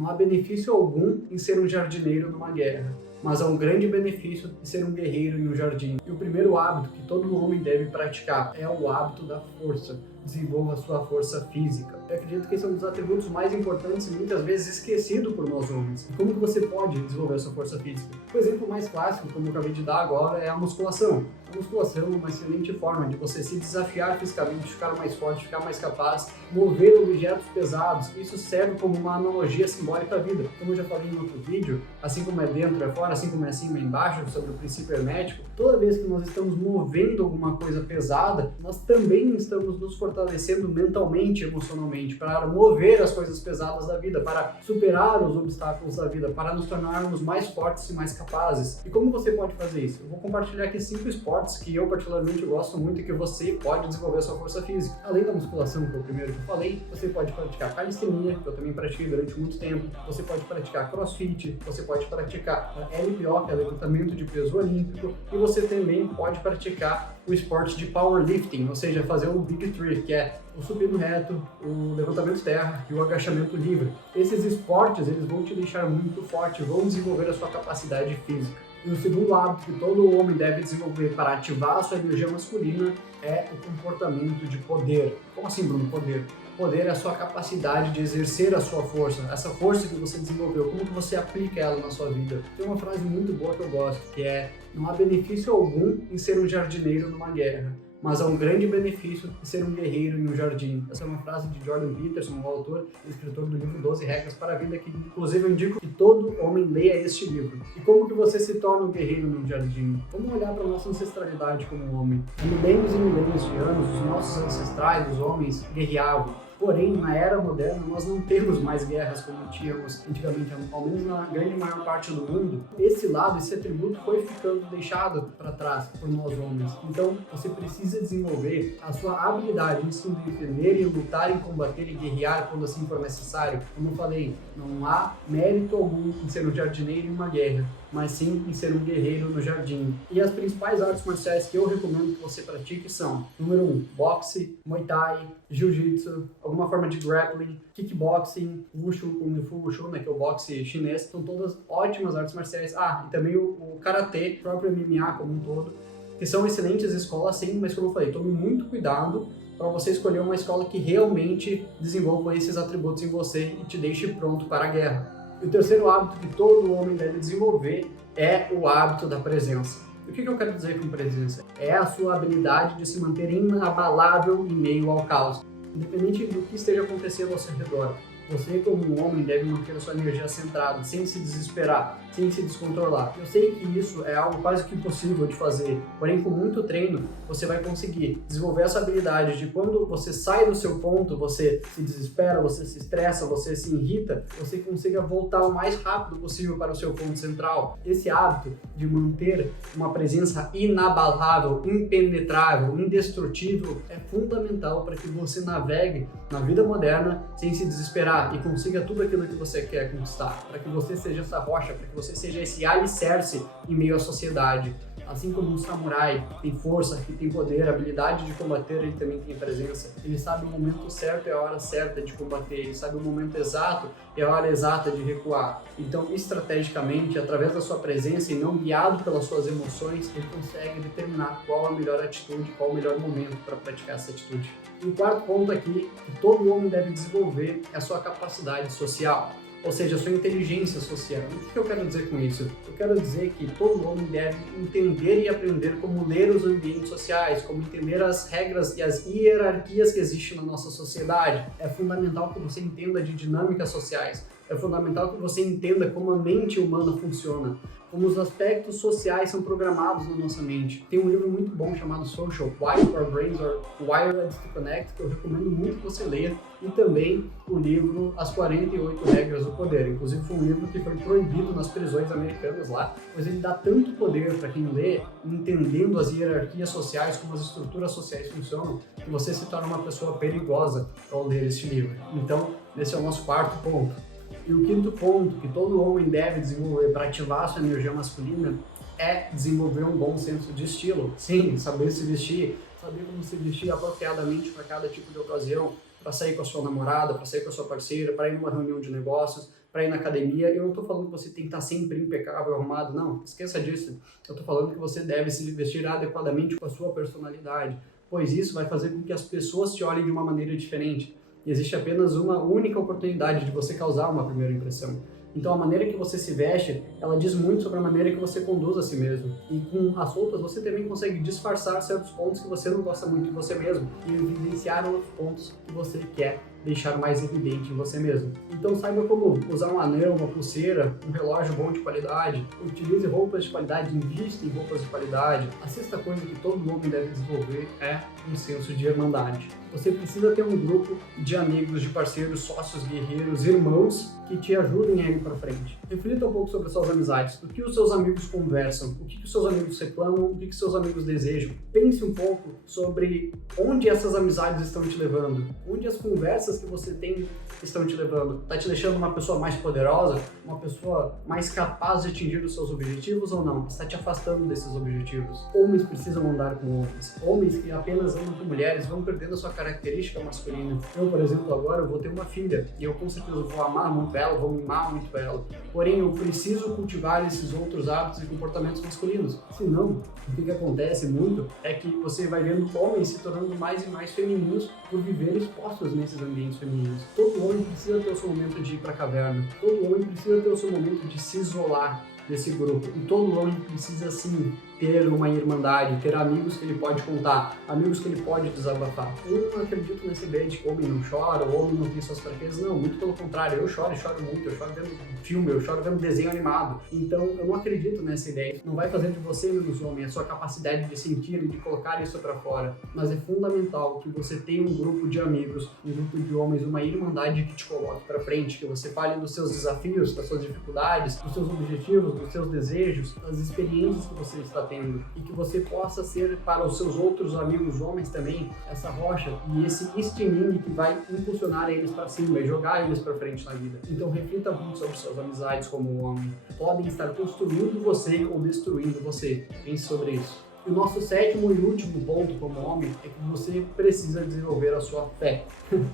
Não há benefício algum em ser um jardineiro numa guerra, mas há um grande benefício em ser um guerreiro em um jardim. E o primeiro hábito que todo homem deve praticar é o hábito da força. Desenvolva a sua força física. Eu acredito que esse é um dos atributos mais importantes e muitas vezes esquecido por nós homens. E como que você pode desenvolver a sua força física? O exemplo mais clássico, como eu acabei de dar agora, é a musculação. A musculação é uma excelente forma de você se desafiar fisicamente, ficar mais forte, ficar mais capaz, mover objetos pesados. Isso serve como uma analogia simbólica à vida. Como eu já falei em outro vídeo, assim como é dentro é fora, assim como é acima e embaixo, sobre o princípio hermético, toda vez que nós estamos movendo alguma coisa pesada, nós também estamos nos fortalecendo mentalmente e emocionalmente para mover as coisas pesadas da vida, para superar os obstáculos da vida, para nos tornarmos mais fortes e mais capazes. E como você pode fazer isso? Eu vou compartilhar aqui 5 esportes que eu particularmente gosto muito e que você pode desenvolver a sua força física. Além da musculação, que é o primeiro que eu falei, você pode praticar calistenia, que eu também pratiquei durante muito tempo, você pode praticar crossfit, você pode praticar LPO, que é levantamento de peso olímpico, e você também pode praticar o esporte de powerlifting, ou seja, fazer o Big Three, que é o supino reto, o levantamento de terra e o agachamento livre. Esses esportes, eles vão te deixar muito forte, vão desenvolver a sua capacidade física. E o segundo hábito que todo homem deve desenvolver para ativar a sua energia masculina é o comportamento de poder. Como assim, Bruno? Poder? Poder é a sua capacidade de exercer a sua força, essa força que você desenvolveu, como que você aplica ela na sua vida. Tem uma frase muito boa que eu gosto, que é: não há benefício algum em ser um jardineiro numa guerra, mas há um grande benefício em ser um guerreiro em um jardim. Essa é uma frase de Jordan Peterson, o autor e escritor do livro 12 Regras para a Vida, que inclusive eu indico que todo homem leia este livro. E como que você se torna um guerreiro num jardim? Vamos olhar para a nossa ancestralidade como homem. Há milênios e milênios de anos, os nossos ancestrais, os homens, guerreavam. Porém, na era moderna, nós não temos mais guerras como tínhamos antigamente, ao menos na grande maior parte do mundo. Esse lado, esse atributo foi ficando deixado para trás por nós homens. Então, você precisa desenvolver a sua habilidade em se defender, em lutar, em combater e guerrear quando assim for necessário. Como eu falei, não há mérito algum em ser um jardineiro em uma guerra, mas sim em ser um guerreiro no jardim. E as principais artes marciais que eu recomendo que você pratique são: número 1, boxe, muay thai, jiu-jitsu, alguma forma de grappling, kickboxing, wushu, kung fu wushu, né, que é o boxe chinês. São todas ótimas artes marciais. Ah, e também o karatê, o próprio MMA como um todo, que são excelentes escolas, sim, mas como eu falei, tome muito cuidado para você escolher uma escola que realmente desenvolva esses atributos em você e te deixe pronto para a guerra. E o terceiro hábito que todo homem deve desenvolver é o hábito da presença. O que eu quero dizer com presença? É a sua habilidade de se manter inabalável em meio ao caos. Independente do que esteja acontecendo ao seu redor, você como um homem deve manter a sua energia centrada, sem se desesperar, sem se descontrolar. Eu sei que isso é algo quase que impossível de fazer, porém com muito treino você vai conseguir desenvolver essa habilidade de quando você sai do seu ponto, você se desespera, você se estressa, você se irrita, você consiga voltar o mais rápido possível para o seu ponto central. Esse hábito de manter uma presença inabalável, impenetrável, indestrutível é fundamental para que você navegue na vida moderna sem se desesperar e consiga tudo aquilo que você quer conquistar, para que você seja essa rocha, para que você seja esse alicerce em meio à sociedade. Assim como um samurai que tem força, que tem poder, habilidade de combater, ele também tem presença. Ele sabe o momento certo e a hora certa de combater, ele sabe o momento exato e a hora exata de recuar. Então, estrategicamente, através da sua presença e não guiado pelas suas emoções, ele consegue determinar qual a melhor atitude, qual o melhor momento para praticar essa atitude. E o quarto ponto aqui, que todo homem deve desenvolver, é a sua capacidade social. Ou seja, a sua inteligência social. O que eu quero dizer com isso? Eu quero dizer que todo homem deve entender e aprender como ler os ambientes sociais, como entender as regras e as hierarquias que existem na nossa sociedade. É fundamental que você entenda de dinâmicas sociais. É fundamental que você entenda como a mente humana funciona, como os aspectos sociais são programados na nossa mente. Tem um livro muito bom chamado Social, Why Our Brains Are Wired to Connect, que eu recomendo muito que você leia, e também o livro As 48 Regras do Poder. Inclusive foi um livro que foi proibido nas prisões americanas lá, pois ele dá tanto poder para quem lê, entendendo as hierarquias sociais, como as estruturas sociais funcionam, que você se torna uma pessoa perigosa ao ler este livro. Então, esse é o nosso quarto ponto. E o quinto ponto que todo homem deve desenvolver para ativar a sua energia masculina é desenvolver um bom senso de estilo. Sim, saber se vestir, saber como se vestir apropriadamente para cada tipo de ocasião, para sair com a sua namorada, para sair com a sua parceira, para ir numa reunião de negócios, para ir na academia. Eu não estou falando que você tem que estar sempre impecável, arrumado, não, esqueça disso. Eu estou falando que você deve se vestir adequadamente com a sua personalidade, pois isso vai fazer com que as pessoas te olhem de uma maneira diferente. E existe apenas uma única oportunidade de você causar uma primeira impressão. Então a maneira que você se veste, ela diz muito sobre a maneira que você conduz a si mesmo. E com as roupas você também consegue disfarçar certos pontos que você não gosta muito de você mesmo e evidenciar outros pontos que você quer deixar mais evidente em você mesmo. Então saiba como usar um anel, uma pulseira, um relógio bom de qualidade, utilize roupas de qualidade, invista em roupas de qualidade. A sexta coisa que todo homem deve desenvolver é um senso de irmandade. Você precisa ter um grupo de amigos, de parceiros, sócios, guerreiros, irmãos que te ajudem a ir para frente. Reflita um pouco sobre as suas amizades, o que os seus amigos conversam, o que os seus amigos reclamam, o que os seus amigos desejam. Pense um pouco sobre onde essas amizades estão te levando, onde as conversas que você tem estão te levando. Está te deixando uma pessoa mais poderosa, uma pessoa mais capaz de atingir os seus objetivos ou não? Está te afastando desses objetivos. Homens precisam andar com homens. Homens que apenas andam com mulheres vão perdendo a sua característica masculina. Eu, por exemplo, agora eu vou ter uma filha e eu com certeza vou amar muito ela, vou mimar muito ela. Porém, eu preciso cultivar esses outros hábitos e comportamentos masculinos. Senão, o que acontece muito é que você vai vendo homens se tornando mais e mais femininos por viver expostos nesses ambientes femininos. Todo homem precisa ter o seu momento de ir para a caverna. Todo homem precisa ter o seu momento de se isolar desse grupo. E todo homem precisa, sim, ter uma irmandade, ter amigos que ele pode contar, amigos que ele pode desabafar. Eu não acredito nessa ideia de que homem não chora, ou homem não tem suas fraquezas. Não, muito pelo contrário. Eu choro muito, eu choro vendo filme, eu choro vendo desenho animado. Então, eu não acredito nessa ideia. Não vai fazer de você menos homem, a sua capacidade de sentir e de colocar isso para fora. Mas é fundamental que você tenha um grupo de amigos, um grupo de homens, uma irmandade que te coloque para frente, que você fale dos seus desafios, das suas dificuldades, dos seus objetivos, dos seus desejos, das experiências que você está tendo, e que você possa ser para os seus outros amigos homens também essa rocha e esse estilingue que vai impulsionar eles para cima e jogar eles para frente na vida. Então reflita muito sobre suas amizades como homem. Podem estar construindo você ou destruindo você. Pense sobre isso. E o nosso sétimo e último ponto como homem é que você precisa desenvolver a sua fé.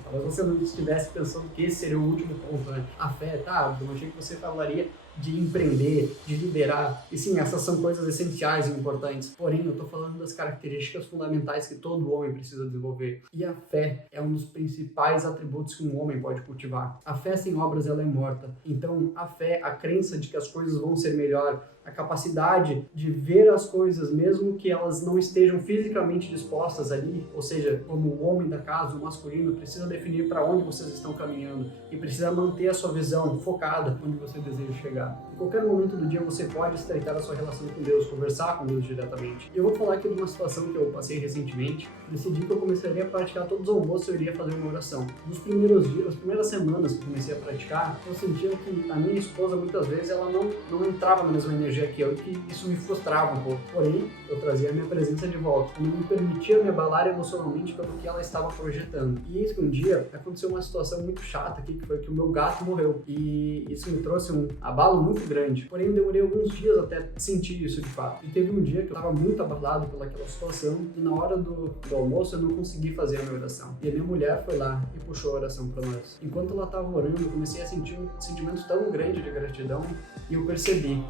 Talvez você não estivesse pensando que esse seria o último ponto, né? A fé, tá? Eu achei que você falaria de empreender, de liderar. E sim, essas são coisas essenciais e importantes. Porém, eu estou falando das características fundamentais que todo homem precisa desenvolver. E a fé é um dos principais atributos que um homem pode cultivar. A fé sem obras, ela é morta. Então, a fé, a crença de que as coisas vão ser melhor, a capacidade de ver as coisas mesmo que elas não estejam fisicamente dispostas ali, ou seja, como o homem da casa, o masculino, precisa definir para onde vocês estão caminhando e precisa manter a sua visão focada onde você deseja chegar. Em qualquer momento do dia você pode estreitar a sua relação com Deus, conversar com Deus diretamente. Eu vou falar aqui de uma situação que eu passei recentemente. Decidi que eu começaria a praticar todos os almoços e eu iria fazer uma oração. Nos primeiros dias, nas primeiras semanas que eu comecei a praticar, eu sentia que a minha esposa muitas vezes ela não entrava na mesma energia que eu, e que isso me frustrava um pouco. Porém, eu trazia a minha presença de volta. Eu não me permitia me abalar emocionalmente pelo que ela estava projetando. E eis que um dia aconteceu uma situação muito chata aqui, que foi que o meu gato morreu. E isso me trouxe um abalo muito grande. Porém, eu demorei alguns dias até sentir isso de fato. E teve um dia que eu estava muito abalado pelaquela situação e na hora do almoço eu não consegui fazer a minha oração. E a minha mulher foi lá e puxou a oração para nós. Enquanto ela estava orando, eu comecei a sentir um sentimento tão grande de gratidão e eu percebi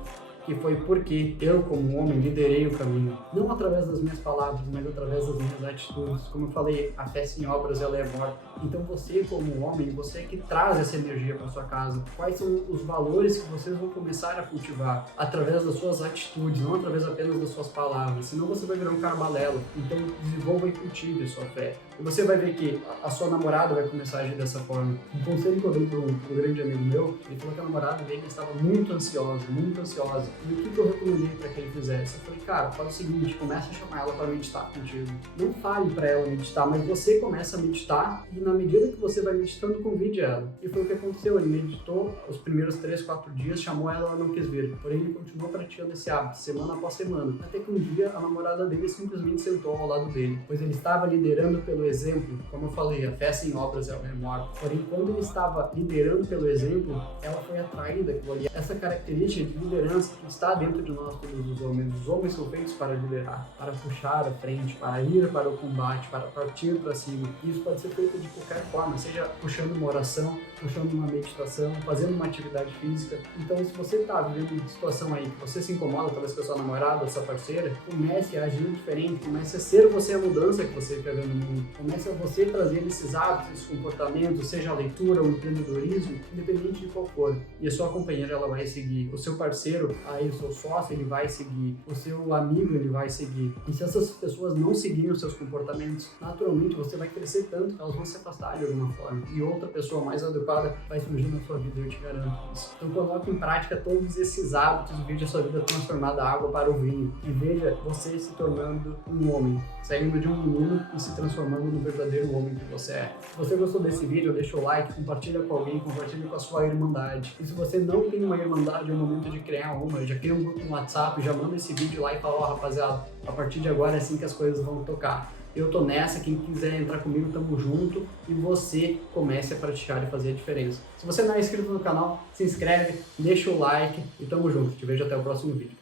que foi porque eu, como homem, liderei o caminho. Não através das minhas palavras, mas através das minhas atitudes. Como eu falei, a fé sem obras, ela é morta. Então você, como homem, você é que traz essa energia para sua casa. Quais são os valores que vocês vão começar a cultivar? Através das suas atitudes, não através apenas das suas palavras. Senão você vai virar um cara balela. Então desenvolva e cultive a sua fé. E você vai ver que a sua namorada vai começar a agir dessa forma. Um conselho que eu dei para um grande amigo meu, ele falou que a namorada dele estava muito ansiosa, muito ansiosa. E o que eu recomendei para que ele fizesse? Eu falei, cara, faz o seguinte, começa a chamar ela para meditar contigo. Não fale para ela meditar, mas você começa a meditar e na medida que você vai meditando, convide ela. E foi o que aconteceu, ele meditou os primeiros 3, 4 dias, chamou ela, ela não quis vir. Porém, ele continuou praticando esse hábito, semana após semana. Até que um dia, a namorada dele simplesmente sentou ao lado dele, pois ele estava liderando pelo exemplo. Como eu falei, a fé sem obras ela é morta. Porém, quando ele estava liderando pelo exemplo, ela foi atraída àquilo ali. Essa característica de liderança que está dentro de nós todos os homens. Os homens são feitos para liderar, para puxar a frente, para ir para o combate, para partir para cima. E isso pode ser feito de qualquer forma, seja puxando uma oração, puxando uma meditação, fazendo uma atividade física. Então, se você está vivendo uma situação aí que você se incomoda, talvez com a sua namorada, sua parceira, comece a agir diferente, comece a ser você a mudança que você quer ver no mundo. Comece a você trazer esses hábitos, esses comportamentos, seja a leitura, o empreendedorismo, independente de qual for. E a sua companheira, ela vai seguir. O seu parceiro, aí o seu sócio, ele vai seguir. O seu amigo, ele vai seguir. E se essas pessoas não seguirem os seus comportamentos, naturalmente você vai crescer tanto que elas vão se afastar de alguma forma. E outra pessoa mais adequada vai surgir na sua vida, eu te garanto isso. Então coloque em prática todos esses hábitos e veja a sua vida transformar da água para o vinho. E veja você se tornando um homem, saindo de um menino e se transformando no verdadeiro homem que você é. Se você gostou desse vídeo, deixa o like, compartilha com alguém, compartilha com a sua irmandade. E se você não tem uma irmandade, é o momento de criar uma. Já cria um grupo no WhatsApp, já manda esse vídeo lá e fala, ó, rapaziada, a partir de agora é assim que as coisas vão tocar. Eu tô nessa, quem quiser entrar comigo, tamo junto, e você comece a praticar e fazer a diferença. Se você não é inscrito no canal, se inscreve, deixa o like e tamo junto. Te vejo até o próximo vídeo.